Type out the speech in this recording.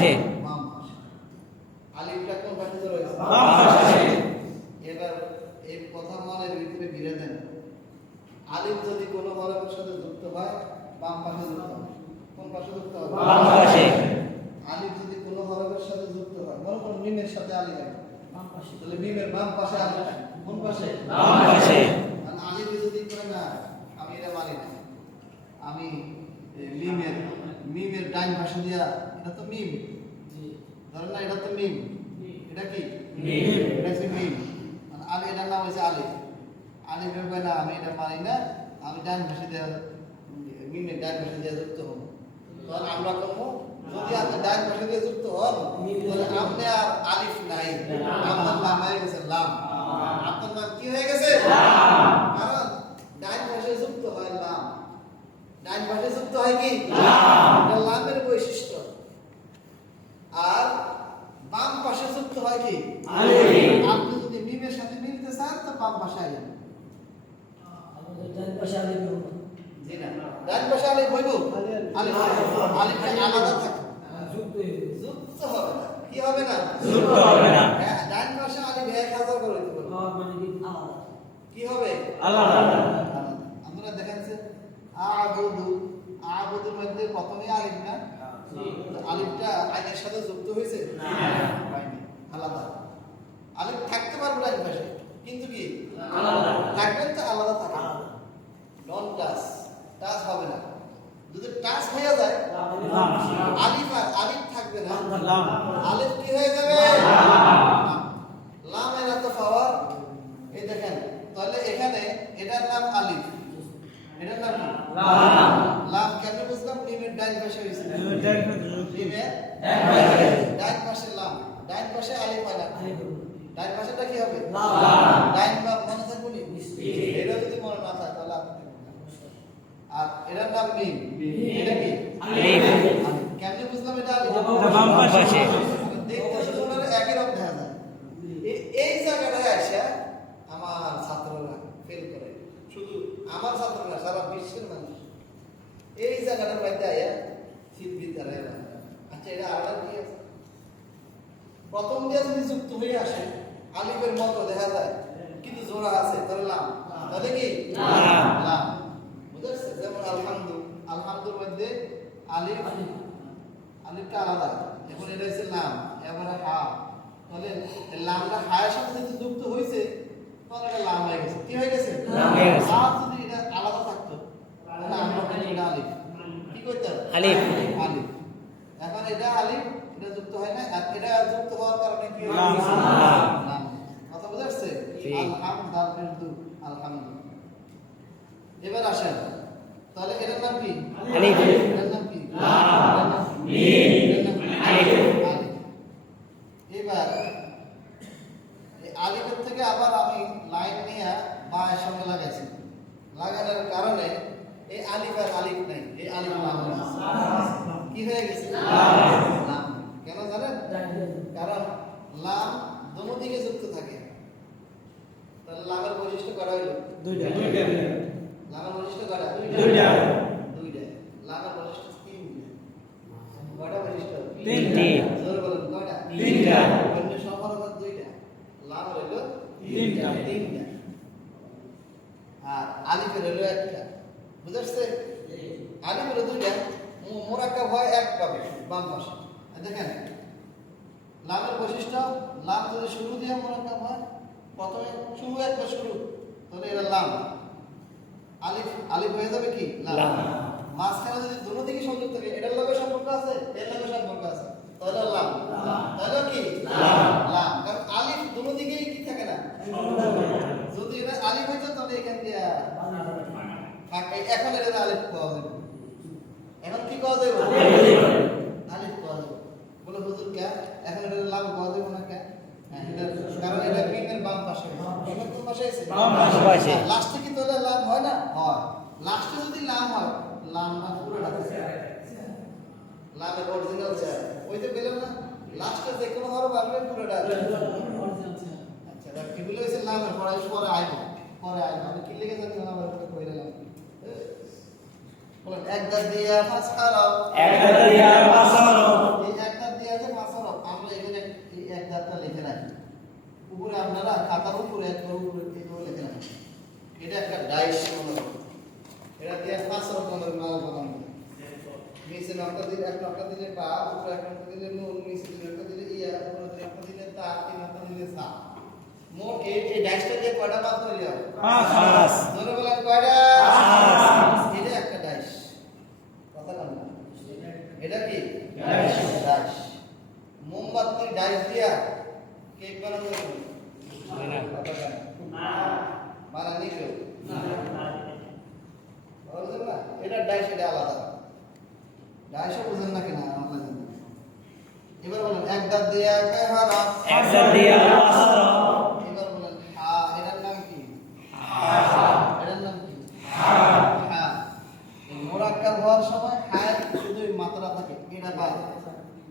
জি। বাম পাশে। আলিফটা কোন পাশে রয়েছে? বাম পাশে। এবার এই কথা মনের ভিতরে ভিড়ে দেন। আলিফ যদি কোনো হরফের সাথে যুক্ত হয় বাম পাশে যুক্ত হবে। কোন পাশে যুক্ত হবে? বাম পাশে। আলিফ যদি কোনো হরফের সাথে যুক্ত হয়, মনে করুন মিমের সাথে আলিফ আছে, বাম পাশে, তাহলে মিমের বাম পাশে আলিফ আছে। কোন পাশে? বাম পাশে। আর আলিফ যদি কয় না আমি এটা মানি না, আমি মিমের ডাইন পাশে দিয়া, এটা তো মিম, ধরেন না এটা তো মিম, এটা কি মিম। এটা হচ্ছে মিম, আর আলি এটার নাম হচ্ছে আলিফ। আলিফ কয় না আমি এটা মানি না, আমি ডাইন পাশে দিয়া মিমের ডাইন পাশে দিয়া যুক্ত হব। তখন আমরা করবো যদি আপনি ডাইন পাশে দিয়ে যুক্ত হন তাহলে আপনি আর আলিফ নাই, আপনার নাম হয়ে গেছে লাম। আপনার নাম কি হয়ে গেছে? কারণ ডাইন পাশে যুক্ত হয় লাম। ডাইন পাশে যুক্ত হয় কি? এটা লামের বৈশিষ্ট্য। আর বাম পাশে যুক্ত হয় কি? আলিফ। আপনি যদি মিমের সাথে মিলতে চান তো বাম পাশে আলিফ। ডান পাশে আলিফ হবে না। জি না, ডাইন পাশে আলিফ হইব, আলিফটা আলাদা থাকে, যুক্ত যুক্ত হবে না। কি হবে না? যুক্ত হবে না। হ্যাঁ, ডান পাশে আলিফ 1000 করে হইতে পারে। মানে কি আলাদা। কি হবে? আলাদা। আপনারা দেখেন আবুদু, আবুদুর মধ্যে প্রথমে আলিফ না, আলিফটা আইনের সাথে যুক্ত হয়েছে হয়নি, আলাদা। আলিফ থাকতে পারবে ডান পাশে, কিন্তু কি আলাদা। থাকবেন তো আলাদা থাকে, নন টাচ, টাচ হবে না। যদি টাচ হয়ে যায় আলিফ আর আলিফ থাকবে না, লাম। আলিফ কি হয়ে যাবে? লামের এত পাওয়ার। এই দেখেন, তাহলে এখানে এটার নাম আলিফ, এটার নাম কি? লাম। লাম কেমনে বুঝলাম? মিমের ডাইন পাশে হয়েছে, মিমের ডাইন পাশে লাম, ডাইন পাশে আলিফ হয় না, ডাইন পাশেটা কি হবে? ডাইন বা মনে থাকবো নি? এটা যদি মনে না থাকে তাহলে আপনি আর এটার নাম মিম, এটা কি? আলিফ। কেমনে বুঝলাম এটা আলিফ? বাম পাশে। দেখতে শুনে একই রকম দেখা যায়। এই জায়গাটায় এসে আমার ছাত্ররা ফেল করে, শুধু আমার ছাত্র না সারা বিশ্বের মানুষ এই জায়গাটার মধ্যে আয়া সিদ্ধিত ধরে। আচ্ছা, এটা আলাদা কি আছে? প্রথম দিয়ে যদি যুক্ত হয়ে আসে আলিফের মতো দেখা যায়, কিন্তু জোড়া আছে, তাহলে লাম, তাহলে কি লাম। বুঝেছে? যেমন আলহামদু, আলহামদুর মধ্যে আলিফ, আলিফটা আলাদা, এখন এটা হচ্ছে লাম, এবারে হা, তাহলে লামটা হায়ের সাথে যদি যুক্ত হয়েছে তাহলে এটা লাম হয়ে গেছে। কি হয়ে গেছে? লাম হয়ে গেছে। আর যদি এটা আলাদা থাকতো তাহলে আমরা বলি এটা আলিফ। কি করতে হবে? আলিফ। আলিফ। এখন এটা আলিফ, এটা যুক্ত হয় না, আর এটা যুক্ত হওয়ার কারণে কি হয়ে লাম। গেছে? লাম। লাম। কথা বুঝা যাচ্ছে? জি। আলহামদু, আলহামদু। এবার আসেন, তাহলে এটার নাম কি? আলিফ। এটার নাম কি? লাম। এটার নাম কি? মিম। এটার নাম কি? আলিফ। আলিফ। এবার এই আলিফের থেকে আবার আমি লাইন নিয়ে বায়ের সঙ্গে লাগাইছি, লাগানোর কারণে এই আলিফ আর আলিফ নাই, এই আলিফ লাম হয়ে গেছে। কি হয়ে গেছে? লাম। কেন জানেন? কারণ লাম দোনো দিকে যুক্ত থাকে। তাহলে লামের বৈশিষ্ট্য করা হইল দুইটা। লামের বৈশিষ্ট্য করা দুইটা। দুইটা। লামের বৈশিষ্ট্য তিনটা। কয়টা বৈশিষ্ট্য? তিনটি। জোরে বলেন, কয়টা? তিনটা। অন্য সফলতা দুইটা, লামের হইল তিনটা। তিনটা, আর আলিফের হইল একটা। বুঝাচ্ছে? আলিফের দুইটা, মোরাক্কাব হয় একভাবে বাম পাশে। আর দেখেন লামের বৈশিষ্ট্য, লাম যদি শুরু দিয়ে মোরাক্কাব হয়, প্রথমে শুরু একবার শুরু, তাহলে এটা লাম। আলিফ, আলিফ হয়ে যাবে কি? লাম। মাঝখানে যদি দুটো দিকে সংযুক্ত থাকে, এটার লগে সম্পর্ক আছে, এর লগে সম্পর্ক আছে, তাহলে লাম। তাহলে কি? লাম। কারণ আলিফ দুটো দিকেই কি থাকে না, যদি এটা আলিফ হইতো তাহলে এখান দিয়ে এখন এটা আলিফ পাওয়া যাবে। এখন কি পাওয়া যাবে? আলিফ পাওয়া যাবে। বলে হুজুর কে এখন এটা লাম পাওয়া যাবে না কে? কারণ এটা মিমের বাম পাশে, মিমের কোন পাশে আছে? বাম পাশে। লাস্টে কি তাহলে লাম হয় না? হয়। লাস্টে যদি লাম হয়, লাম না পুরোটা লামের অরিজিনাল চাই, ওই যে বললাম না লাস্টে যে কোনো হরফ আসবে পুরোটা। আচ্ছা, এগুলো হচ্ছে লামের পরে আইব, আমি কি লিখে জানি না, আবার কই দিলাম। বলেন এক দাঁত দিয়া ফাসখারাও, এক দাঁত দিয়া ফাসখারাও, এই এক দাঁত দিয়া আপনারা খাতার উপরে একবার উপরে এইভাবে লিখে নেন। এটা একটা ডাইস মনে রাখুন। এটা দিয়ে 5 রকমের মাল বানানো যায়। নিচে নকটা দিলে এক নকটা দিলে বা উপরে এক নকটা দিলে নুন, নিচে দুই নকটা দিলে ইয়া, উপরে দুই নকটা দিলে তা, তিন নকটা দিলে সা। মোট এই ডাইসটা দিয়ে কয়টা মাল তৈরি হবে? 5 ধরে বলেন কয়টা? এটা একটা ডাইস। কথা বলেন না। এটা কি? ডাইস। ডাইস। মোমবাতি ডাইস দিয়া কেক বানানো যাবে? কথা বলেন। বানানি কেউ? বুঝলেন না? এটা ডাইস, এটা আলাদা। ডাইসও বুঝেন না কিনা আমরা জানি। এবার বলেন এক দাঁত দিয়ে এক হারা, এক দাঁত দিয়া 5